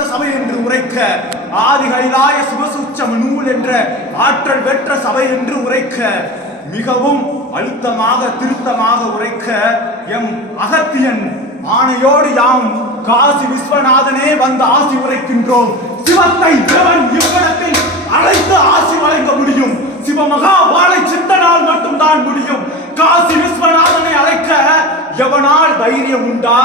சபை என்று உரைக்க ஆதி கைலாய நூல் என்ற ஆற்றல் பெற்ற சபை என்று உரைக்க மிகவும் அழுத்தமாக திருத்தமாக உரைக்க எம் அகத்தியன் ஆணையோடு யாம் காசி விஸ்வநாதனே வந்து ஆசி உரைக்கின்றோம். சிவத்தை தேவன் இவ்விடத்தில் தைரியம் உண்டா?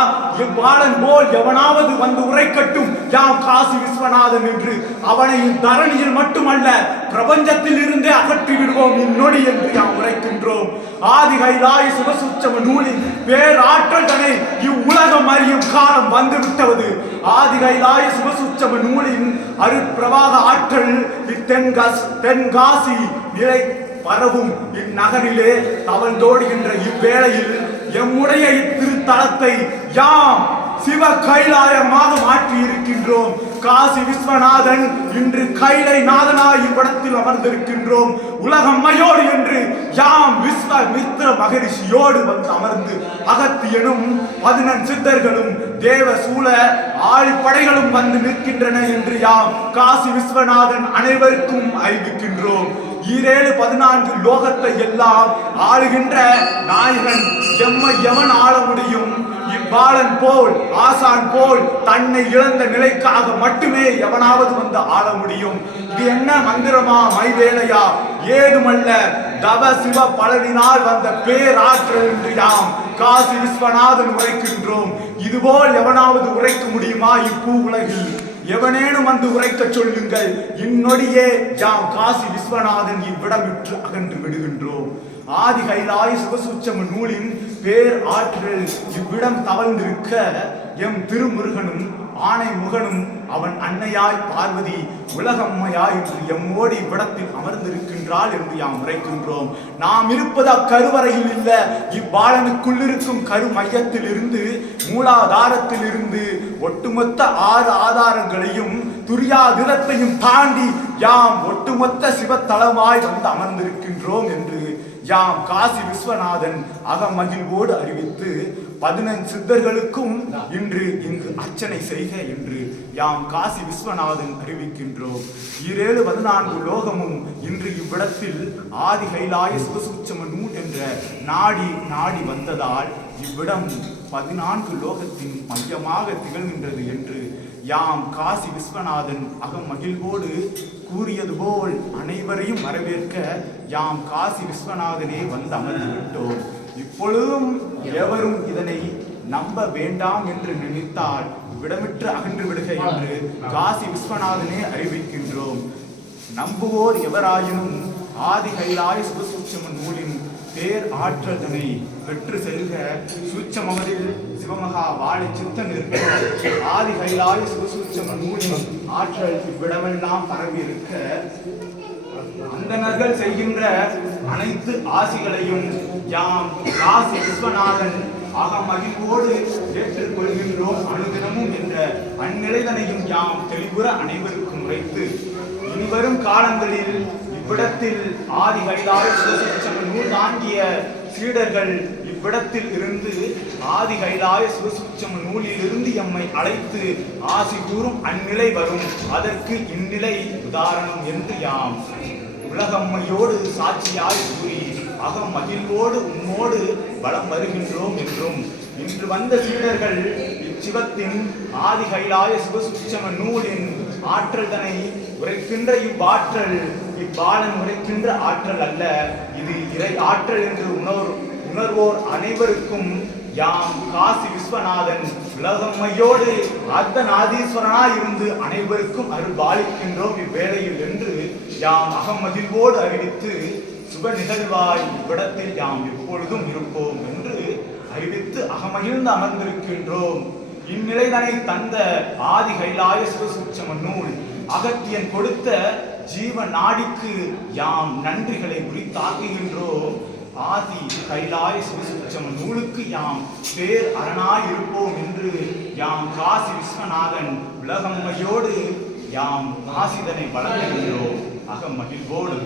இவ்வாளன் போல் எவனாவது வந்து உரைக்கட்டும். யாம் காசி விஸ்வநாதன் என்று. அவனை தரணியில் மட்டுமல்ல பிரபஞ்சத்தில் இருந்தே அகற்றி விடுவோம் இந்நொடி என்று யாம் உரைக்கின்றோம். ஆதி கைலாய சிவசுச்சம நூலின் பேராற்றல்களை இவ்வுலகம் அறியும் காலம் வந்துவிட்டது. ஆதி கைலாய சிவசுச்சம நூலின் அருட்பிரவாக ஆற்றல் இத்தென்காஸ் தென்காசி நிலை பரவும் இந்நகரிலே தவழ்ந்தோடுகின்ற இவ்வேளையில் எம்முடைய தளத்தை யாம் சிவ கைலாயமாக மாற்றி இருக்கின்றோம். காசி விஸ்வநாதன் இன்று கைலை நாதனாய் இவ்விடத்தில் அமர்ந்திருக்கின்றோம். உலகம் மையோடு என்று யாம் விஸ்வ மித்ர மகரிஷியோடு வந்து அமர்ந்து அகத்தியனும் பதினன் சித்தர்களும் தேவ சூழ ஆழிப்படைகளும் வந்து நிற்கின்றன என்று யாம் காசி விஸ்வநாதன் அனைவருக்கும் அறிவிக்கின்றோம். ஈரேழு பதினான்கு லோகத்தை எல்லாம் ஆளுகின்ற நாயகன் எம்மை எவன் ஆள முடியும்? இவ்வாளன் போல் ஆசான் போல் தன்னை இழந்த நிலைக்காக மட்டுமே எவனாவது வந்து ஆள முடியும்? இது என்ன மந்திரமா மைவேலையா? ஏதுமல்ல தவ சிவ பலனினால் வந்த பேராற்றல் என்று யாம் காசி விஸ்வநாதன் உரைக்கின்றோம். இதுபோல் எவனாவது உரைக்க முடியுமா? இப்பூ உலகில். எவனேனும் வந்து உரைக்க சொல்லுங்கள். இந்நொடியே யாம் காசி விஸ்வநாதன் இவ்விடம் விற்று அகன்று விடுகின்றோம். ஆதி கைலாய் சிவசூச்சம நூலின் பேர் ஆற்றல் இவ்விடம் தவழ்ந்திருக்க எம் திருமுருகனும் ஆனை முகனும் அவன் அன்னையாய் பார்வதி உலகம்மையாய் என்று எம்மோடி விடத்தில் அமர்ந்திருக்கின்றாள் என்று யாம் உரைக்கின்றோம். நாம் இருப்பது அக்கருவறையில் இல்ல. இவ்வாளனுக்குள் இருக்கும் கரு மையத்தில் இருந்து மூலாதாரத்தில் இருந்து ஒட்டுமொத்த ஆறு ஆதாரங்களையும் துரியாதிரத்தையும் தாண்டி யாம் ஒட்டுமொத்த சிவத்தலமாய் வந்து அமர்ந்திருக்கின்றோம் என்று யாம் காசி விஸ்வநாதன் அகமகிழ்வோடு அறிவித்து பதினஞ்சு சித்தர்களுக்கும் இன்று இங்கு அர்ச்சனை செய்க என்று யாம் காசி விஸ்வநாதன் அறிவிக்கின்றோம். ஈரேழு பதினான்கு லோகமும் இன்று இவ்விடத்தில் ஆதி கைலாய சிவசூச்சம நூல் என்ற நாடி நாடி வந்ததால் இவ்விடம் பதினான்கு லோகத்தின் மையமாக திகழ்கின்றது என்று யாம் காசி விஸ்வநாதன் அகம் மகிழ்வோடு கூறியது போல் அனைவரையும் வரவேற்க யாம் காசி விஸ்வநாதனே வந்து அமர்ந்து விட்டோம். இப்பொழுதும் எவரும் இதனை நம்ப வேண்டாம் என்று நினைத்தால் விடமிட்டு அகன்று விடுக என்று காசி விஸ்வநாதனே அறிவிக்கின்றோம். நம்புவோர் எவராயினும் ஆதி கைலாய் சிவசூட்சம நூலின் பேர் ஆற்றதனை பெற்று செல்க. சூட்சமதில் சிவமகா வாழை சித்த நிற்க ஆதி கைலாய் சிவசூட்சம நூலின் ஆற்றல் இவ்விடமெல்லாம் பரவி இருக்க அந்தனர்கள் செய்கின்ற அனைத்து ஆசிகளையும் யாம் காசி விஸ்வநாதன் அகமகிழ்வோடு ஏற்றுக்கொள்கின்றோம் அனுதினமும் என்ற அந்நிலைதனையும் யாம் தெளிவுற அனைவருக்கும் உரைத்து இனிவரும் காலங்களில் இவ்விடத்தில் ஆதி கைலாய நூல் தாங்கிய சீடர்கள் இவ்விடத்தில் இருந்து ஆதி கைலாய சிவசூட்சம நூலில் இருந்து எம்மை அழைத்து ஆசி கூறும் அந்நிலை வரும். அதற்கு இந்நிலை உதாரணம் என்று யாம் உலகம்மையோடு சாட்சியாய் கூறி அகம் மகிழ்வோடு உன்னோடு வலம் வருகின்றோம் என்றும். இன்று வந்த சீடர்கள் இச்சிவத்தின் ஆதி கைலாய சிவசுச்சம நூலின் ஆற்றல்தனை உரைக்கின்ற இவ்வாற்றல் இவ்வாளன் உரைக்கின்ற ஆற்றல் அல்ல. இது இறை ஆற்றல் என்று உணர் உணர்வோர் அனைவருக்கும் யாம் காசி விஸ்வநாதன் உலகம்மையோடு அர்த்தநாதீஸ்வரனாய் இருந்து அனைவருக்கும் அருள்பாலிக்கின்றோம் இவ்வேளையில் என்று யாம் அகமதிவோடு அறிவித்து சுப நிகழ்வாய் இவ்விடத்தில் யாம் எப்பொழுதும் இருப்போம் என்று அறிவித்து அகமகிழ்ந்து அமர்ந்திருக்கின்றோம். இந்நிலைதனை தந்த ஆதி கைலாய சிவசூட்சம நூல் அகத்தியன் கொடுத்த ஜீவ நாடிக்கு யாம் நன்றிகளை உரித்தாக்குகின்றோம். ஆதி கைலாய சிவசூட்சம நூலுக்கு யாம் பேர் அரணாய் இருப்போம் என்று யாம் காசி விஸ்வநாதன் உலகம்மையோடு யாம் ஆசிதனை வழங்குகின்றோம் அகம் மகிழ்வோடு